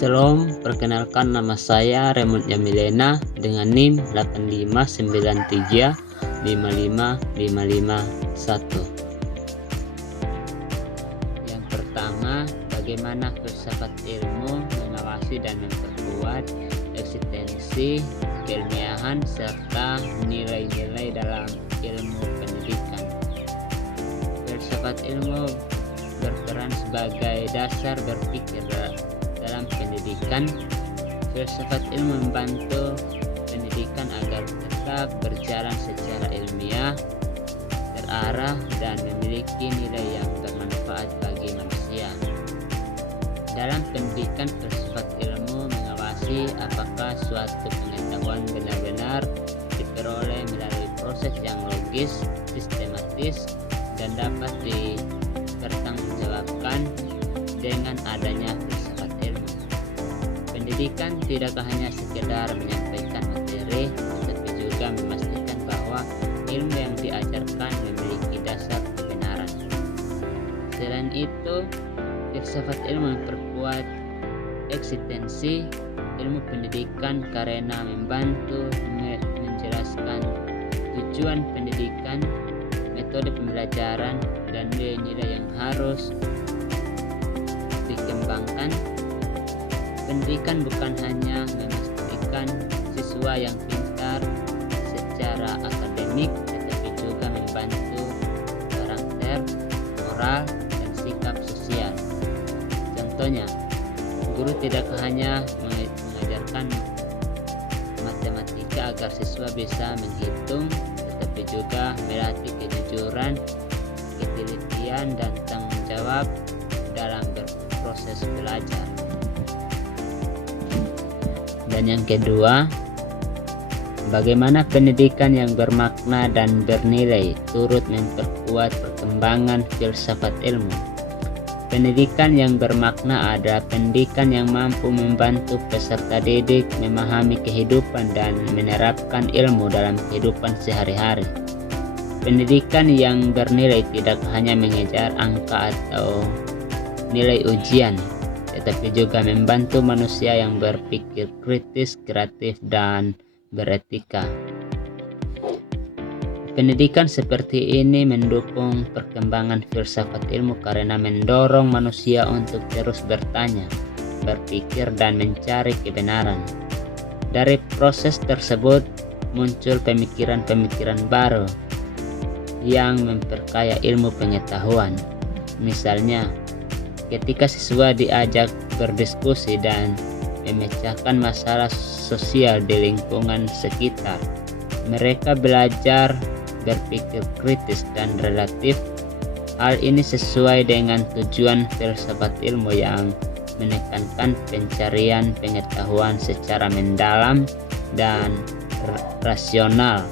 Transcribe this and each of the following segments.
Shalom, perkenalkan nama saya Raymond Yamilena dengan NIM 8593555551. Yang pertama, bagaimana filsafat ilmu mengawasi dan memperkuat eksistensi keilmiahan serta nilai-nilai dalam ilmu pendidikan. Filsafat ilmu berperan sebagai dasar berpikir dalam pendidikan. Filsafat ilmu membantu pendidikan agar tetap berjalan secara ilmiah, terarah, dan memiliki nilai yang bermanfaat bagi manusia. Dalam pendidikan, filsafat ilmu mengawasi apakah suatu pengetahuan benar-benar diperoleh melalui proses yang logis, sistematis, dan dapat dipertanggungjawabkan dengan adanya filsafat ilmu. Pendidikan tidak hanya sekedar menyampaikan materi, tetapi juga memastikan bahwa ilmu yang diajarkan memiliki dasar kebenaran. Selain itu, filsafat ilmu memperkuat eksistensi ilmu pendidikan karena membantu menjelaskan tujuan pendidikan, metode pembelajaran, dan nilai-nilai yang harus dikembangkan. Pendidikan bukan hanya memastikan siswa yang pintar secara akademik, tetapi juga membantu karakter, moral, dan sikap sosial. Contohnya, guru tidak hanya mengajarkan matematika agar siswa bisa menghitung, tetapi juga melatih kejujuran, ketelitian, dan tanggung jawab dalam berproses belajar. Dan yang kedua, bagaimana pendidikan yang bermakna dan bernilai turut memperkuat perkembangan filsafat ilmu. Pendidikan yang bermakna adalah pendidikan yang mampu membantu peserta didik memahami kehidupan dan menerapkan ilmu dalam kehidupan sehari-hari. Pendidikan yang bernilai tidak hanya mengejar angka atau nilai ujian, tetapi juga membantu manusia yang berpikir kritis, kreatif, dan beretika. Pendidikan seperti ini mendukung perkembangan filsafat ilmu karena mendorong manusia untuk terus bertanya, berpikir, dan mencari kebenaran. Dari proses tersebut muncul pemikiran-pemikiran baru yang memperkaya ilmu pengetahuan. Misalnya, ketika siswa diajak berdiskusi dan memecahkan masalah sosial di lingkungan sekitar, mereka belajar berpikir kritis dan relatif. Hal ini sesuai dengan tujuan filsafat ilmu yang menekankan pencarian pengetahuan secara mendalam dan rasional.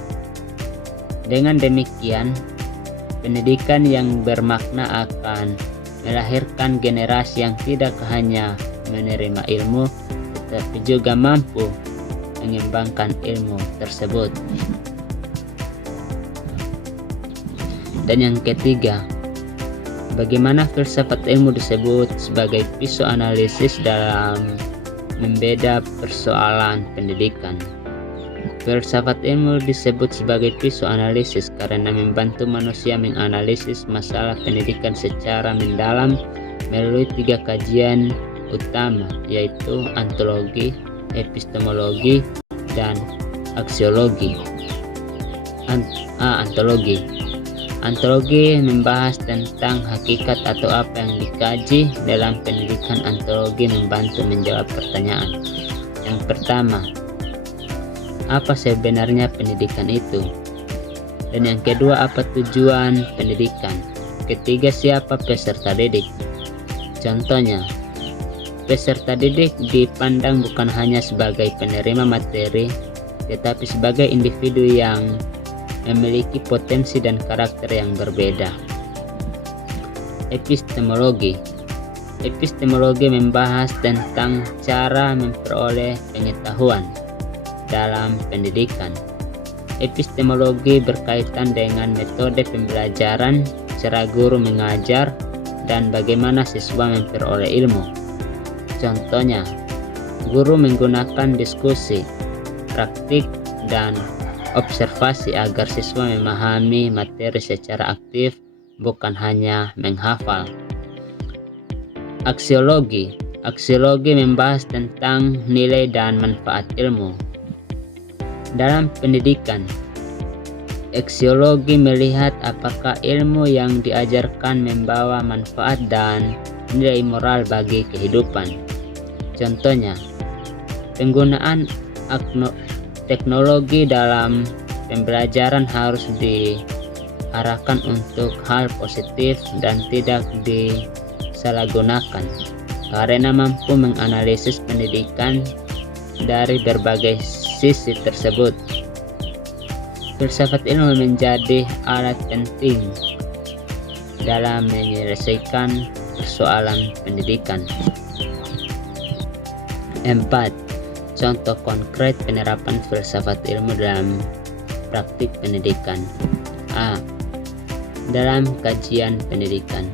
Dengan demikian, pendidikan yang bermakna akan melahirkan generasi yang tidak hanya menerima ilmu, tetapi juga mampu mengembangkan ilmu tersebut. Dan yang ketiga, bagaimana filsafat ilmu disebut sebagai pisau analisis dalam membeda persoalan pendidikan. Filsafat ilmu disebut sebagai pisau analisis karena membantu manusia menganalisis masalah pendidikan secara mendalam melalui 3 kajian utama, yaitu ontologi, epistemologi, dan aksiologi. Ontologi. Ontologi membahas tentang hakikat atau apa yang dikaji. Dalam pendidikan, ontologi membantu menjawab pertanyaan. Yang pertama, apa sebenarnya pendidikan itu? Dan yang kedua, apa tujuan pendidikan? Ketiga, siapa peserta didik? Contohnya, peserta didik dipandang bukan hanya sebagai penerima materi, tetapi sebagai individu yang memiliki potensi dan karakter yang berbeda. Epistemologi. Epistemologi membahas tentang cara memperoleh pengetahuan dalam pendidikan. Epistemologi berkaitan dengan metode pembelajaran, cara guru mengajar, dan bagaimana siswa memperoleh ilmu. Contohnya, Guru menggunakan diskusi, praktik, dan observasi agar siswa memahami materi secara aktif, bukan hanya menghafal. Aksiologi membahas tentang nilai dan manfaat ilmu. Dalam pendidikan, aksiologi melihat apakah ilmu yang diajarkan membawa manfaat dan nilai moral bagi kehidupan. Contohnya, penggunaan teknologi dalam pembelajaran harus diarahkan untuk hal positif dan tidak disalahgunakan, karena mampu menganalisis pendidikan dari berbagai sisi tersebut. Filsafat ilmu menjadi alat penting dalam menyelesaikan persoalan pendidikan. 4. Contoh konkret penerapan filsafat ilmu dalam praktik pendidikan. A. Dalam kajian pendidikan,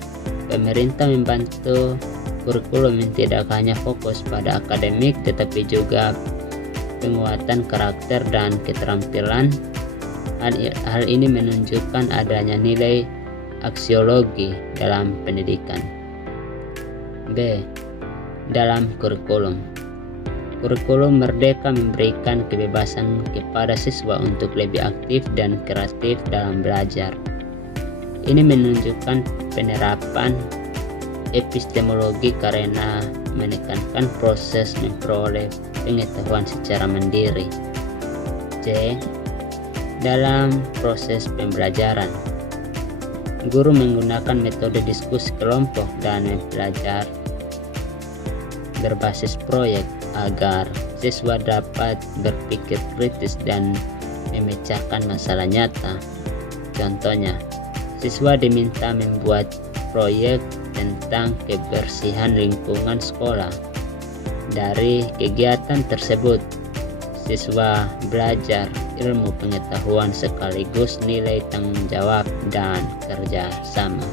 pemerintah membantu kurikulum yang tidak hanya fokus pada akademik tetapi juga penguatan karakter dan keterampilan. Hal ini menunjukkan adanya nilai aksiologi dalam pendidikan. B. Dalam kurikulum merdeka memberikan kebebasan kepada siswa untuk lebih aktif dan kreatif dalam belajar. Ini menunjukkan penerapan epistemologi karena menekankan proses memperoleh pengetahuan secara mandiri. C. Dalam proses pembelajaran, guru menggunakan metode diskusi kelompok dan belajar berbasis proyek agar siswa dapat berpikir kritis dan memecahkan masalah nyata. Contohnya, siswa diminta membuat proyek tentang kebersihan lingkungan sekolah. Dari kegiatan tersebut, siswa belajar ilmu pengetahuan sekaligus nilai tanggung jawab dan kerja sama.